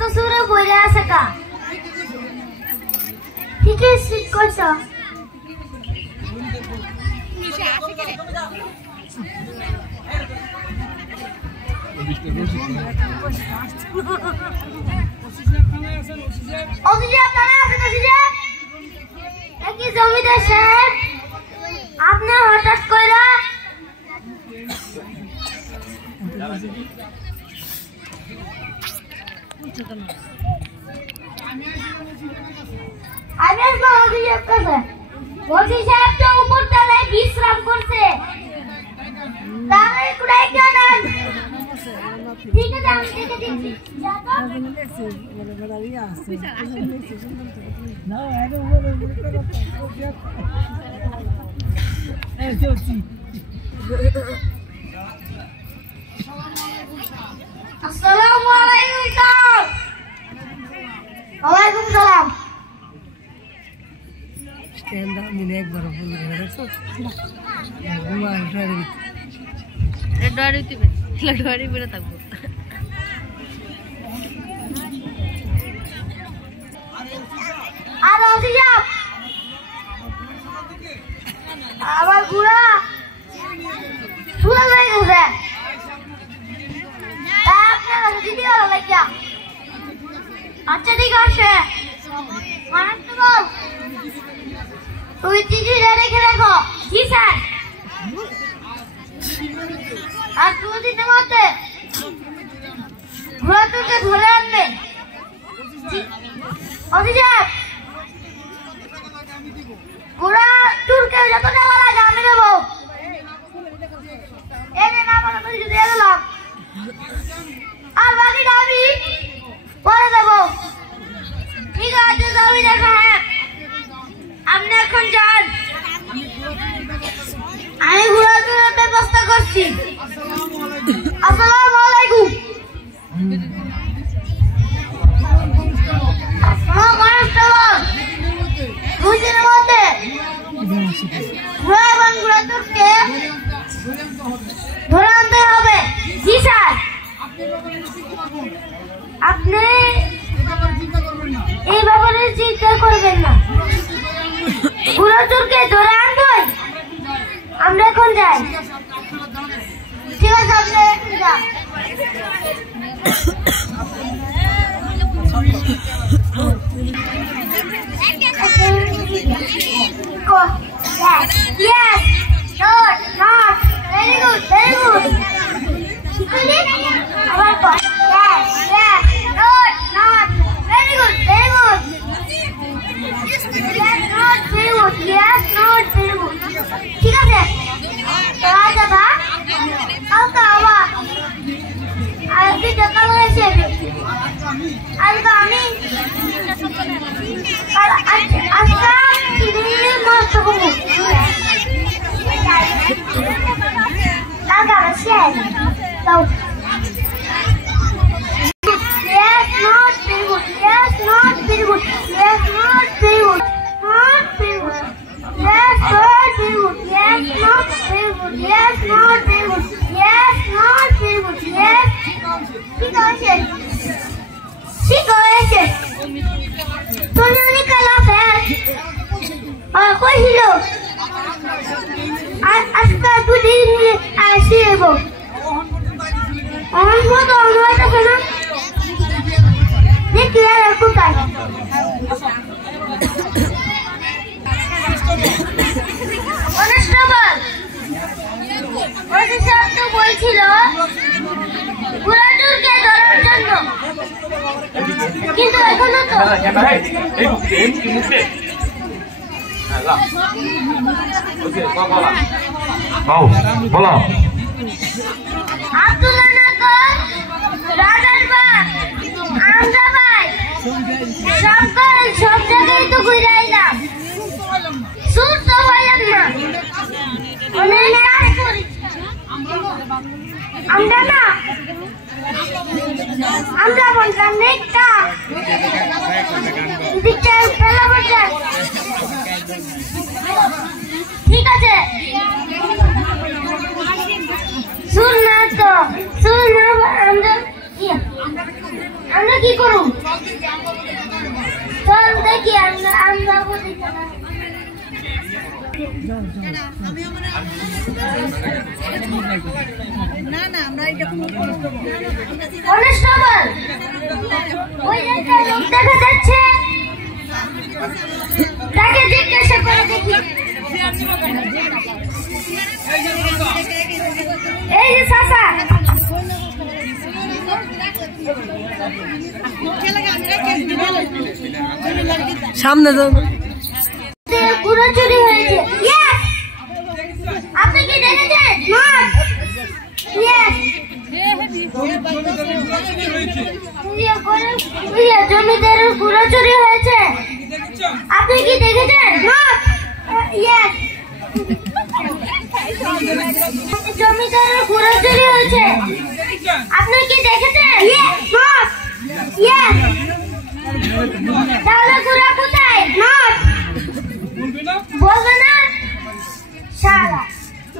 তো সুরে বইরে আছে কা ঠিক আছে কইছ নিচে আসে কেন একই জমিদার সাহেব আপনি হঠাৎ কইরা আমি আসবো অভিযোগ করছে ওসি সাহেব তো উপর তলায় বিশ্রাম করছে তাহলে কুড়াই কেন ঠিক আছে আমি দেখে দিচ্ছি আসসালামু আলাইকুম ওয়ালাইকুম সালাম স্ট্যান্ড আপ নিয়ে একবার বল রেখো ঘুমা লড়াই বেড়ে থাকবো আর অভিযাপ আবার ঘুরা চুলা হয়ে গেছে দিদি ভালো লাগিয়া আচ্ছা ঠিক আছে তুই চিঠি রেখে রাখো জি স্যার আর দুদিনের মধ্যে ঘোড়া তোকে ধরে আনবে অভিযোগ ঘোড়া তোরকে যত টাকা লাগে আমি দেবো এনে না বলো যদি দিয়ে দিলাম আর বাকিটা আমি পরে দেবো ঠিক আছে জমিদার সাহেব আপনি এখন যান আমি ঘোড়া তোলার ব্যবস্থা করছি আসসালামু আলাইকুম দুদিনের মধ্যে ঘোড়া এবং ঘোড়া তোরকে ধরে আনতে হবে জি স্যার আপনি এই ব্যাপারে চিন্তা করবেন না ঘোড়া তোরকে ধরে আনবে আমরা এখন যাই ঠিক আছে আপনি এখন যান Yes, not, very good, very good. Yes, not, very good, very good. Yes, not, very good, yes, not, very good. ঠিক আছে রাজা দা আলকা আবা আর দিটা কালো এসে আলকা আমি আর আজকা কিনে মস্ত করব লাগা আছে দাও yes not very good yes not very good yes not very good not very good yes not very good yes not very good yes not very good yes not very good yes ঠিক আছে তুমি অনেক কালা ফের আর কই ছিল আজকে দুদিন আসি এবো আমার মতো অনুভূত কেন দেখি আর কোথায় কনস্টেবল ওই স্যার তো বলছিল ঘোড়াটুরকে ধরার জন্য কিন্তু এখনো তো বলো আব্দুল্লাহ নগর রাজারবাগ আমদাবাদ সব জায়গায় তো ঘুরে আইলাম সুর তো হইলাম না আমরা না কনস্টেবল ওই একটা লোক দেখা যাচ্ছে, তাকে জিজ্ঞাসা করে দেখি। এই যে চাচা, সামনে যাও, পুরো চুরি হয়েছে। আপনি কি দেখেছেন? জমিদারের পুরো চুরি হয়েছে, আপনি কি দেখেছেন? জমিদারের পুরো চুরি হয়েছে, আপনি কি দেখেছেন? তাহলে পুরো কোথায়? বলবে না? শালা,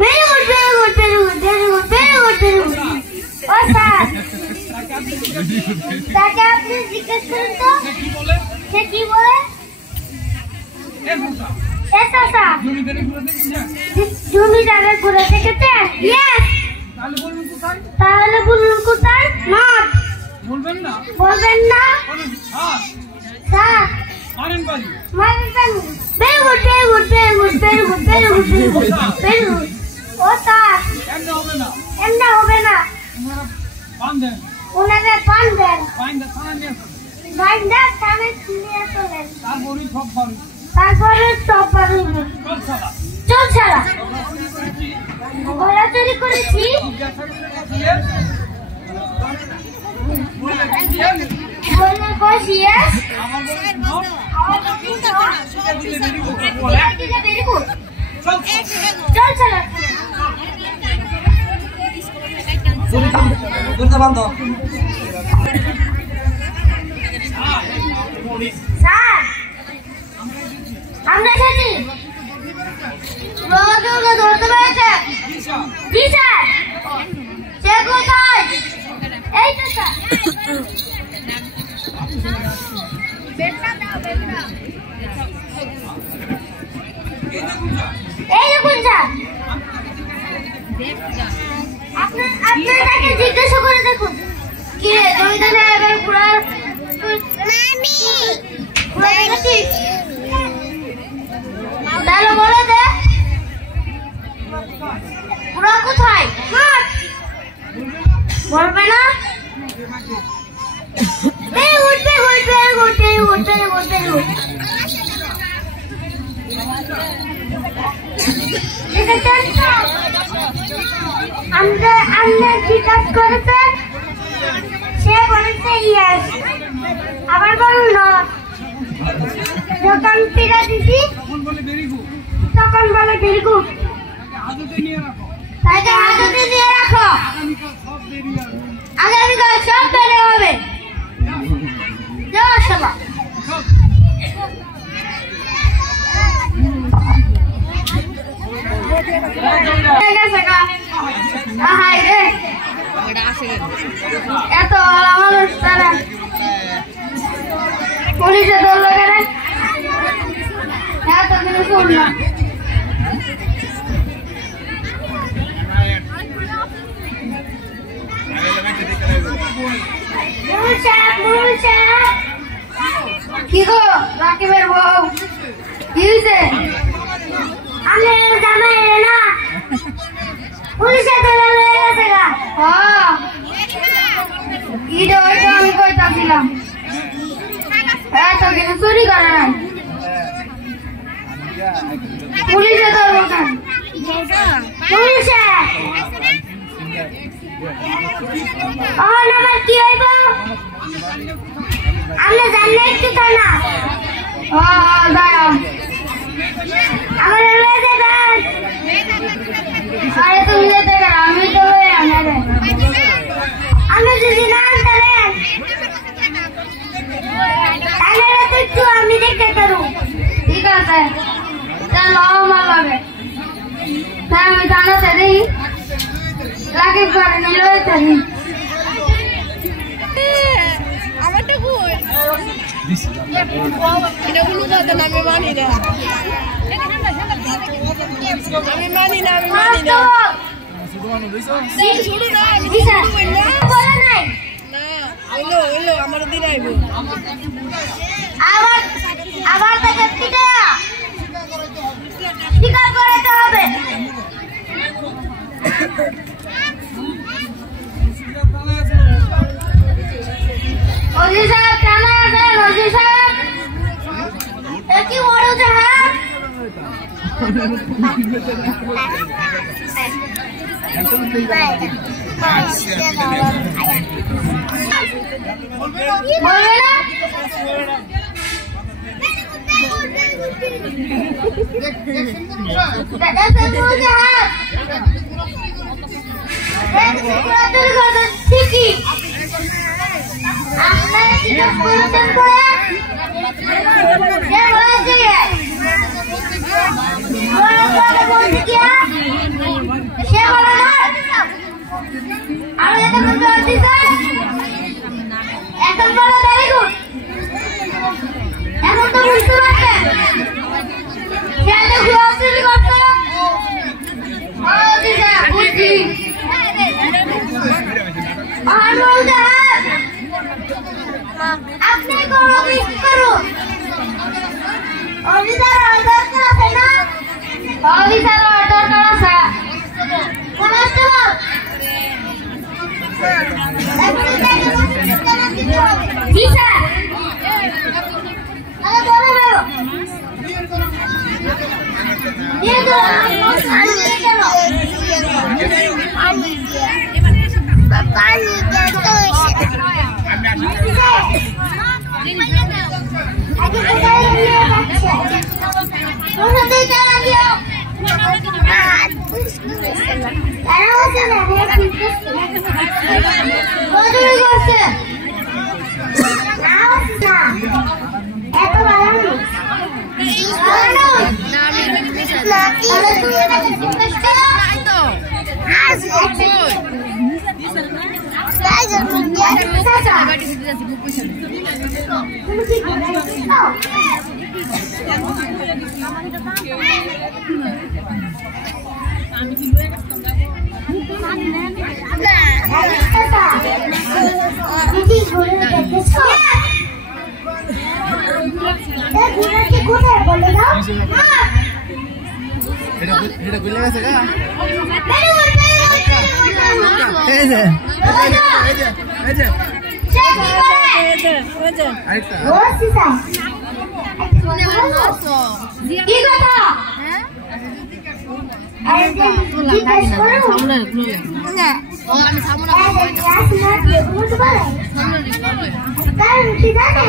very good, very good, very good, very good, very good, very good. ও স্যার, তাকে আপনি জিজ্ঞেস করুন তো সে কি বলে। জমিদারের ঘুরে দেখেছেন? তাহলে বলুন কোথায়? বলবেন না? Sir, very good, very good, very good, very good, very good, very good, very good. ও স্যার, এমনা হবে না, ওনাদের পান দেন, থানায় নিয়ে চলেন, তারপরে সব বাড়ি চল ছাড়া। ঘোড়া চুরি করেছি, চল ছাড়া। স্যার, আমরা এসেছি, ধরতে পেরেছে? জি স্যার। সে কোথায়? এই তো স্যার। এই দেখুন স্যার, আপনার তাকে জিজ্ঞাসা করে দেখুন। কি রে, জমিদার এবার ঘোড়ার তাহলে বলে দে ঘোড়া কোথায়? বলবে না? উঠবে উঠবে উঠবে উঠবে উঠবে উঠবে। আমরা জিজ্ঞাসা করেছে, সে বলেছে ইয়েস, আবার বলুন না। যখন ফিরে দিছি তখন বলে ভেরি গুড। তাকে হাজতে নিয়ে রাখো, আগামীকাল সব বেড়ে হবে। জয় সভা। এত মানুষ তারা পুলিশে ধরলো কেন? এত কিছু শুনলাম। কি গো রাকিবের বউ, কি হয়েছে? আমি জামাই না পুলিশে ধরে লয়ে গেছে গা। ইটা ওইটা আমি কইতাছিলাম, এত কিছু চুরি করে নাই, পুলিশে ধরবো কেন? পুলিশে আমার কি হইব? আমরা জানলে একটু না। দাঁড়াও, আমার লয়ে যাবেন। আরে তুমি যেতে গেল, আমি তো আমি যদি না আনতারেন তাহলে তো একটু আমি দেখতে পারু। ঠিক আছে, তাহলে আমার লাগে তাই আমি জানাতে দিই, রাকিব করে নিল তাই আমারটা গুড। এটা কোনো কথা না, আমি মানি না, আমি মানি না, আমি মানি না। বলে নাই আবার তাকে স্বীকার করাতে হবে। ওজি সাহেব কেন আছেন? ওজি সাহেব কি বড় জাহাজ বলবে না? ঠিকই আপনারা জিজ্ঞেস করেছেন করে এখন বলো ভেরি গুড। এখন তো বুঝতে পারছেন আপনি করুন অফিসার অর্ডার আছে না? অফিসার অর্ডার আছে কনস্টেবল জি স্যার আরে বলো বেরো দিয়ে দাও আমি কোথায় বলে দাও এটা গুলে গেছে গা এই যে এই যে আরেকটা ও সিসা কি কথা আরে জিজ্ঞেস করো সামনে খুলে না ও আমি সামনে ক্লাস না বুঝতে পারে তার কি জানে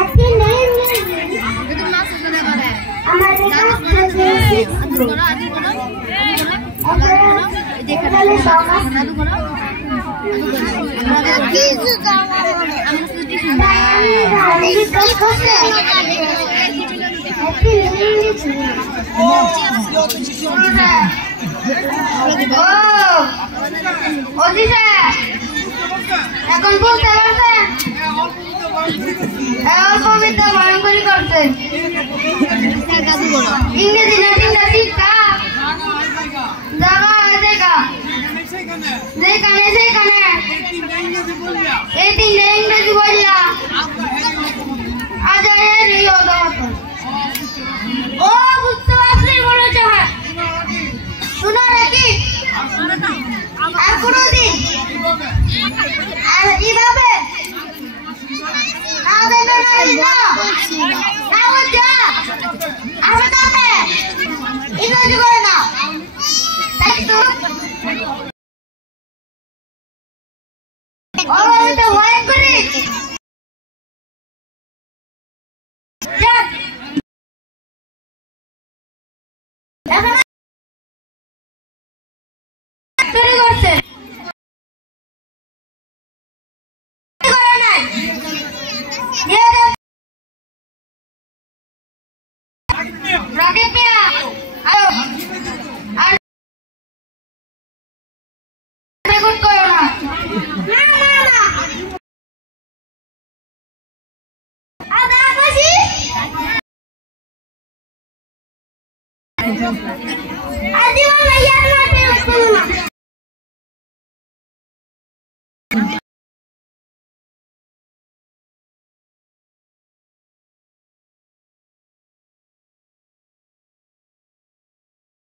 একটি নেই যদি মাছ ধরে পারে আমাদের কাছে আদি বলো দেখালে সকাল আদি বলো আমাদের কি আমরা সুটি শুনতে আমি কাজ করতে একটি নেই ও ওদিকে এখন বলতে পারছেন অল্প ভয়ঙ্করী করছে ইংরেজি না তিনটা শিক্ষা জায়গা যেখানে এই তিনটা ইংরেজি বললা আজ ও বুঝতে পারছি মনে হয় শোনো নাকি আর কোনদিন এইভাবে ইংরেজি করে না তাই তো ভয় করি I Hindi mo yes, not very good.